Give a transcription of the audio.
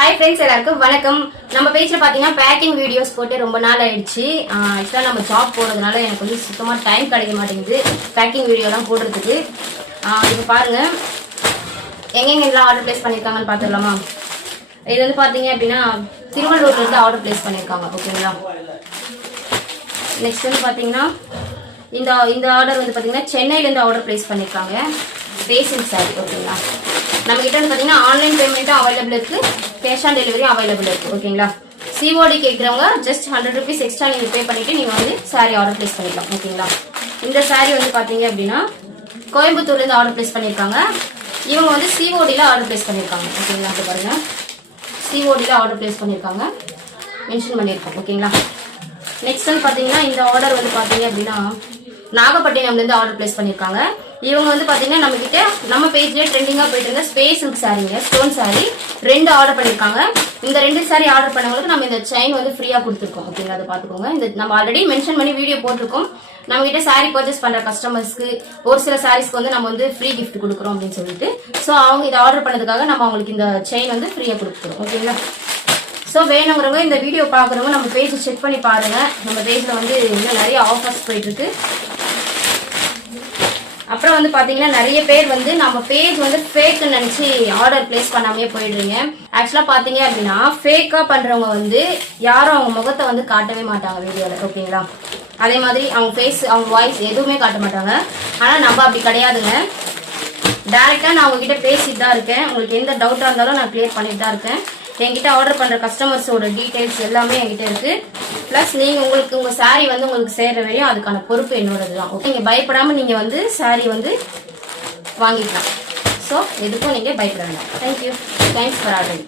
Hi friends, எல்லாருக்கும் வணக்கம். நம்ம பேஜ்ல பாத்தீங்கன்னா பேக்கிங் வீடியோஸ் போட்டு ரொம்ப நாள் ஆயிடுச்சு. ஆக்சுவலா நம்ம ஜாப் போறதுனால எனக்கு வந்து சுத்தமா டைம் கிடைக்க மாட்டேங்குது பேக்கிங் வீடியோலாம் போடுறதுக்கு. இப்போ பாருங்க எங்கெங்கெல்லாம் ஆர்டர் பிளேஸ் பண்ணியிருக்காங்கன்னு பார்த்துடலாமா. இது வந்து பார்த்தீங்க அப்படின்னா திருவள்ளூர்ல இருந்து ஆர்டர் பிளேஸ் பண்ணியிருக்காங்க. ஓகேங்களா. நெக்ஸ்ட் வந்து பார்த்தீங்கன்னா இந்த ஆர்டர் வந்து பார்த்தீங்கன்னா சென்னையிலேருந்து ஆர்டர் பிளேஸ் பண்ணியிருக்காங்க. ரேசிங் சாரி. ஓகேங்களா. நம்ம கிட்ட வந்து பார்த்தீங்கன்னா ஆன்லைன் பேமெண்ட்டும் அவைலபிள் இருக்கு, கேஷ் ஆன் டெலிவரியும் அவைலபிள் இருக்கு. ஓகேங்களா. சிஓடி கேட்குறவங்க ஜஸ்ட் 100 rupees எக்ஸ்ட்ரா நீங்கள் பே பண்ணிட்டு நீங்கள் வந்து சாரி ஆர்டர் பிளேஸ் பண்ணிக்கலாம். ஓகேங்களா. இந்த சாரி வந்து பார்த்தீங்க அப்படின்னா கோயம்புத்தூர்லேருந்து ஆர்டர் பிளேஸ் பண்ணியிருக்காங்க. இவங்க வந்து சிஓடியில் ஆர்டர் பிளேஸ் பண்ணியிருக்காங்க. ஓகேங்களா. அது பாருங்க சிஓடியில் ஆர்டர் பிளேஸ் பண்ணியிருக்காங்க, மென்ஷன் பண்ணியிருக்கோம். ஓகேங்களா. நெக்ஸ்ட் வந்து பார்த்தீங்கன்னா இந்த ஆர்டர் வந்து பார்த்தீங்க அப்படின்னா நாகப்பட்டினம்லேருந்து ஆர்டர் பிளேஸ் பண்ணியிருக்காங்க. இவங்க வந்து பார்த்தீங்கன்னா நம்ம பேஜ்லேயே ட்ரெண்டிங்காக போயிட்டு இருந்த ஸ்பேஸ் சில்க் சாரீங்க, ஸ்டோன் சாரி 2 ஆர்டர் பண்ணியிருக்காங்க. இந்த 2 சாரி ஆர்டர் பண்ணவங்களுக்கு நம்ம இந்த செயின் வந்து ஃப்ரீயாக கொடுத்துருக்கோம். ஓகேங்களா. அதை பார்த்துக்கோங்க. இந்த நம்ம ஆல்ரெடி மென்ஷன் பண்ணி வீடியோ போட்டிருக்கோம். நம்ம கிட்ட சாரி பர்ச்சேஸ் பண்ற கஸ்டமர்ஸ்க்கு ஒரு சில சாரீஸ்க்கு வந்து நம்ம வந்து ஃப்ரீ கிஃப்ட் கொடுக்குறோம் அப்படின்னு சொல்லிட்டு, ஸோ அவங்க இதை ஆர்டர் பண்ணதுக்காக நம்ம அவங்களுக்கு இந்த செயின் வந்து ஃப்ரீயாக கொடுக்குறோம். ஓகேங்களா. ஸோ வேணுங்கிறவங்க இந்த வீடியோ பார்க்குறவங்க நம்ம பேஜ் செக் பண்ணி பாருங்க. நம்ம பேஜில் வந்து இன்னும் நிறைய ஆஃபர்ஸ் போயிட்டு இருக்கு. அப்புறம் வந்து பாத்தீங்கன்னா நிறைய பேர் வந்து நம்ம பேஜ் வந்து ஃபேக்னு நினைச்சு ஆர்டர் பிளேஸ் பண்ணாமே போயிடுறீங்க. ஆக்சுவலா பாத்தீங்க அப்படின்னா ஃபேக்கா பண்றவங்க வந்து யாரும் அவங்க முகத்தை வந்து காட்டவே மாட்டாங்க வீடியோல. ஓகேங்களா. அதே மாதிரி அவங்க ஃபேஸ், அவங்க வாய்ஸ் எதுவுமே காட்ட மாட்டாங்க. ஆனா நம்ம அப்படி கிடையாதுங்க. டைரக்டா நான் உங்ககிட்ட பேசிட்டு தான் இருக்கேன். உங்களுக்கு எந்த டவுட்டா இருந்தாலும் நான் கிளியர் பண்ணிட்டு தான் இருக்கேன். என்கிட்ட ஆர்டர் பண்ற கஸ்டமர்ஸோட டீடைல்ஸ் எல்லாமே என்கிட்ட இருக்கு. பிளஸ் நீங்க உங்க சாரி வந்து உங்களுக்கு சேர்ற வரையும் அதுக்கான பொறுப்பு என்னோடது தான். நீங்க பயப்படாம நீங்க வந்து சாரி வந்து வாங்கிக்கலாம். ஸோ எதுக்கும் நீங்க பயப்பட வேண்டாம். தேங்க்யூ. Thanks for ordering.